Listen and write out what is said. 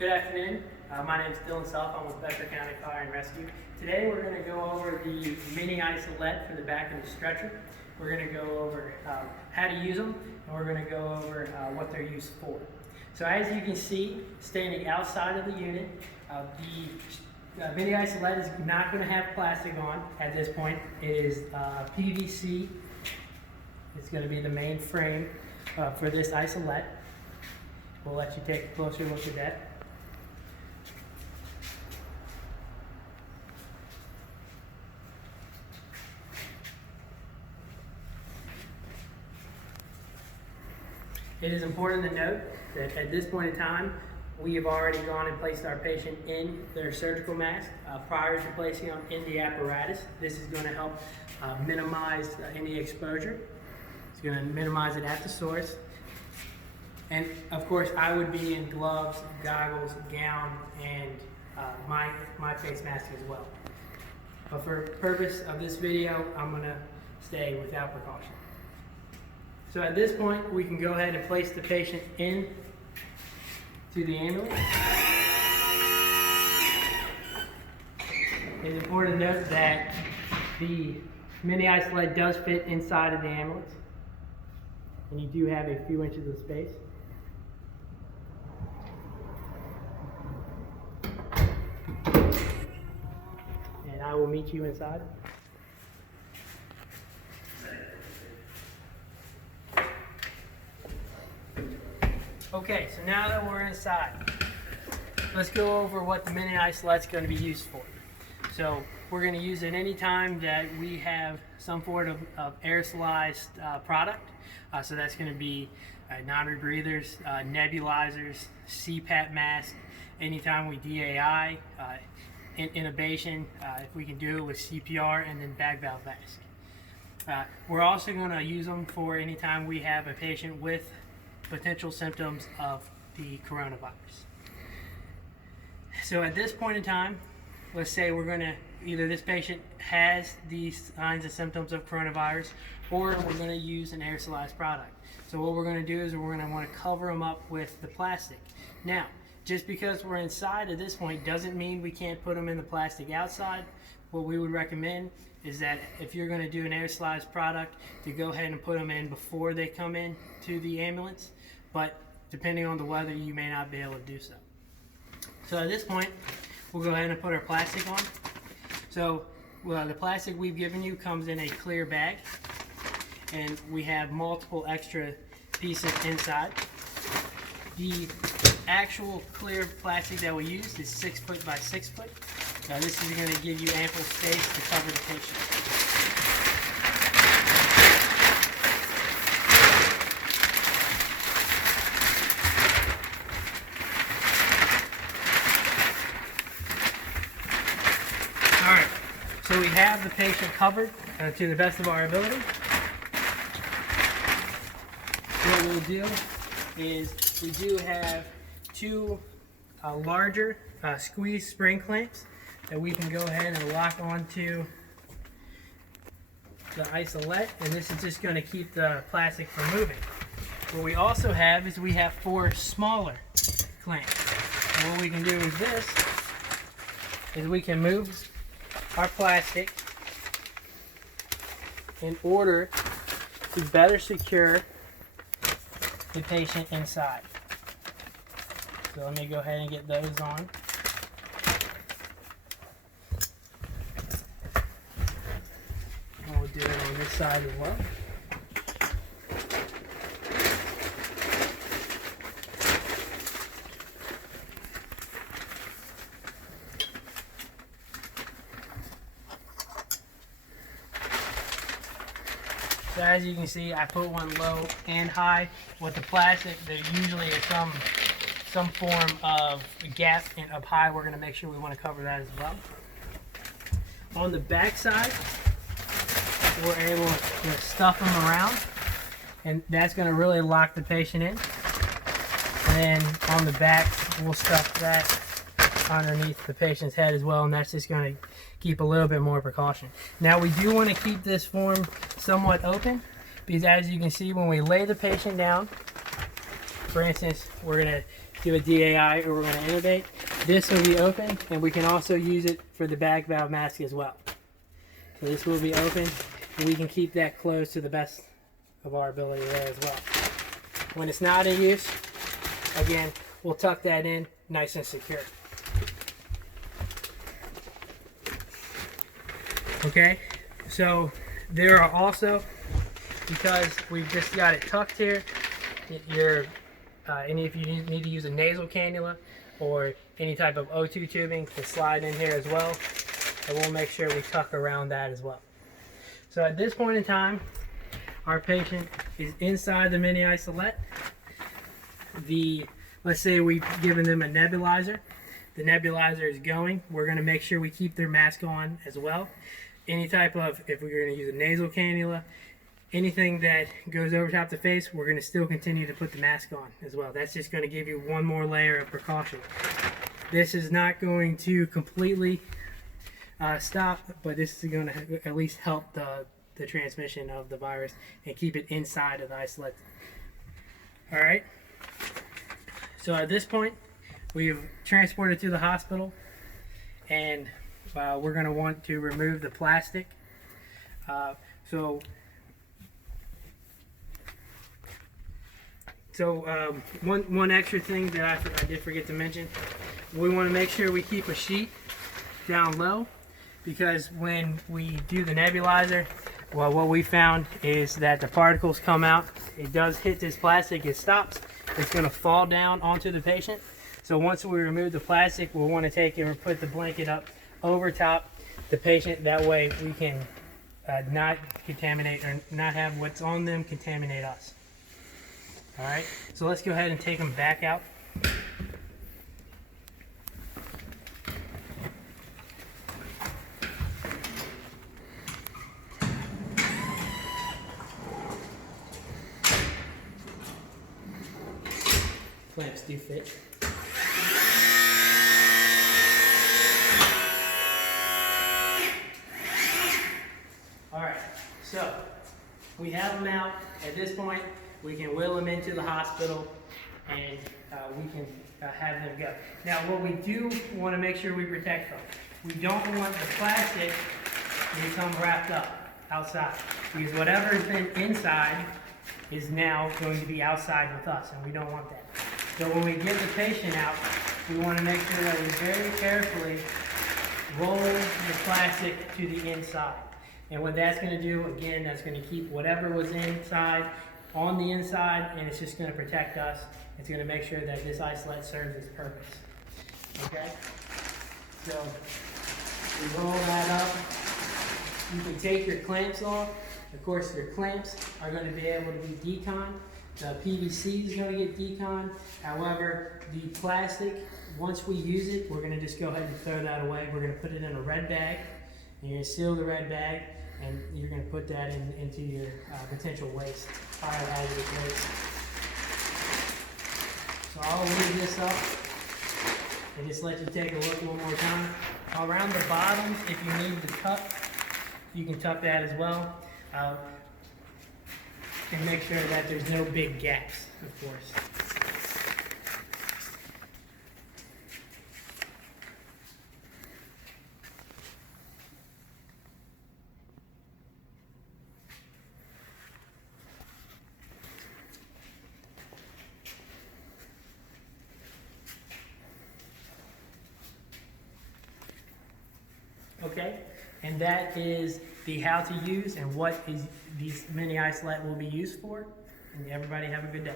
Good afternoon. My name is Dylan Self. I'm with Becker County Fire and Rescue. Today we're going to go over the mini isolette for the back of the stretcher. We're going to go over how to use them, and we're going to go over what they're used for. So as you can see, standing outside of the unit, the mini isolette is not going to have plastic on at this point. It is PVC. It's going to be the main frame for this isolette. We'll let you take a closer look at that. It is important to note that at this point in time, we have already gone and placed our patient in their surgical mask prior to placing them in the apparatus. This is going to help minimize any exposure. It's going to minimize it at the source. And of course, I would be in gloves, goggles, gown, and my face mask as well. But for purpose of this video, I'm going to stay without precaution. So at this point, we can go ahead and place the patient in to the ambulance. It's important to note that the mini isolette does fit inside of the ambulance, and you do have a few inches of space. And I will meet you inside. Okay, so now that we're inside, let's go over what the mini isolette is going to be used for. So we're going to use it any time that we have some sort of aerosolized product. So that's going to be non-rebreathers, nebulizers, CPAP mask, anytime we DAI, intubation, if we can do it with CPR, and then bag valve mask. We're also going to use them for anytime we have a patient with potential symptoms of the coronavirus. So at this point in time, let's say we're going to, either this patient has these signs and symptoms of coronavirus, or we're going to use an aerosolized product. So what we're going to do is we're going to want to cover them up with the plastic. Now, just because we're inside at this point doesn't mean we can't put them in the plastic outside. What we would recommend is that if you're going to do an aerosolized product, to go ahead and put them in before they come in to the ambulance, but depending on the weather, you may not be able to do so. So at this point, we'll go ahead and put our plastic on. So the plastic we've given you comes in a clear bag, and we have multiple extra pieces inside. The actual clear plastic that we use is 6 foot by 6 foot. This is going to give you ample space to cover the patient. Alright, so we have the patient covered to the best of our ability. What we'll do is we do have two larger squeeze spring clamps that we can go ahead and lock onto the isolette, and this is just going to keep the plastic from moving. What we also have is we have 4 smaller clamps. And what we can do with this is we can move our plastic in order to better secure the patient inside. So let me go ahead and get those on. And we'll do it on this side as well. So as you can see, I put one low and high. With the plastic, there usually is some form of gap up high. We're going to make sure we want to cover that as well. On the back side, we're able to stuff them around, and that's going to really lock the patient in. And then on the back, we'll stuff that underneath the patient's head as well, and that's just going to keep a little bit more precaution. Now we do want to keep this form somewhat open, because as you can see, when we lay the patient down, for instance, we're going to do a DAI or we're going to intubate. This will be open, and we can also use it for the bag valve mask as well. So this will be open, and we can keep that closed to the best of our ability there as well. When it's not in use, again, we'll tuck that in nice and secure. Okay, so there are also, because we've just got it tucked here, any if you need to use a nasal cannula or any type of O2 tubing to slide in here as well, and we'll make sure we tuck around that as well. So at this point in time, our patient is inside the mini isolette. Let's say we've given them a nebulizer. The nebulizer is going. We're going to make sure we keep their mask on as well. Any type of, if we're going to use a nasal cannula, anything that goes over top the face, we're going to still continue to put the mask on as well. That's just going to give you one more layer of precaution. This is not going to completely stop, but this is going to at least help the transmission of the virus and keep it inside of the isolate. All right. So at this point, we've transported to the hospital, and we're going to want to remove the plastic. So one extra thing that I did forget to mention, we want to make sure we keep a sheet down low, because when we do the nebulizer, well, what we found is that the particles come out, it does hit this plastic, it stops, it's going to fall down onto the patient. So once we remove the plastic, we'll want to take it and put the blanket up over top the patient. That way we can not contaminate or not have what's on them contaminate us. All right, so let's go ahead and take them back out. Clamps do fit. All right, so we have them out. At this point, we can wheel them into the hospital, and we can have them go. Now, what we do want to make sure we protect from, we don't want the plastic to become wrapped up outside, because whatever has been inside is now going to be outside with us, and we don't want that. So when we get the patient out, we want to make sure that we very carefully roll the plastic to the inside. And what that's going to do, again, that's going to keep whatever was inside on the inside, and it's just going to protect us. It's going to make sure that this isolate serves its purpose. Okay? So we roll that up. You can take your clamps off. Of course, your clamps are going to be able to be deconned. The PVC is going to get deconned. However, the plastic, once we use it, we're going to just go ahead and throw that away. We're going to put it in a red bag. You're going to seal the red bag, and you're going to put that into your potential waste, fire hazardous waste. So I'll leave this up and just let you take a look one more time. Around the bottom, if you need to tuck, you can tuck that as well. And make sure that there's no big gaps, of course. Okay, and that is the how to use and what is these mini isolate will be used for. And everybody have a good day.